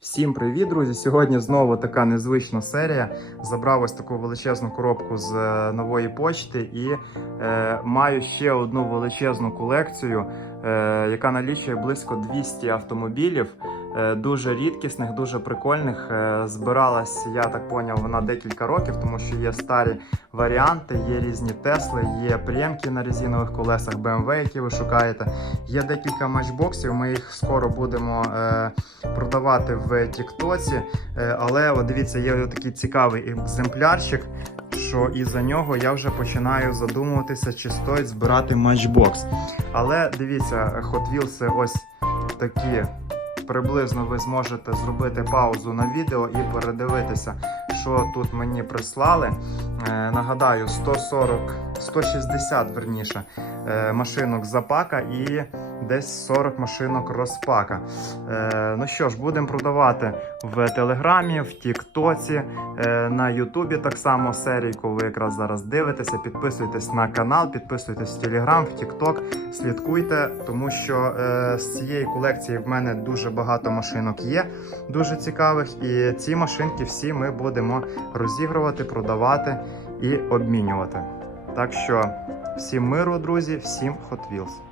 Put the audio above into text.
Всім привіт, друзі! Сьогодні знову така незвична серія. Забрав ось таку величезну коробку з е, нової почти і е, маю ще одну величезну колекцію, е, яка налічує близько 200 автомобілів. Е, Дуже рідкісних, дуже прикольних. Е, Збиралась, я так поняв, вона декілька років, тому що є старі варіанти, є різні Тесли, є прємки на резинових колесах BMW, які ви шукаєте. Є декілька матчбоксів. Ми їх скоро будемо е, продавати в Тіктоці. Але от дивіться, є такий цікавий екземплярчик. Що і за нього я вже починаю задумуватися, чи стоїть збирати матчбокс. Але дивіться, Hot Wheels ось такі. Приблизно ви зможете зробити паузу на відео і передивитися, що тут мені прислали. Е, нагадаю, 140, 160 верніше, е, машинок запака і десь 40 машинок розпака. Е, ну що ж, будемо продавати в Телеграмі, в Тіктоці, е, на Ютубі так само серійку. Ви якраз зараз дивитеся. Підписуйтесь на канал, підписуйтесь в Телеграм, в Тікток. Слідкуйте, тому що е, з цієї колекції в мене дуже багато машинок є, дуже цікавих. І ці машинки всі ми будемо розігрувати, продавати і обмінювати. Так що всім миру, друзі, всім Hot Wheels.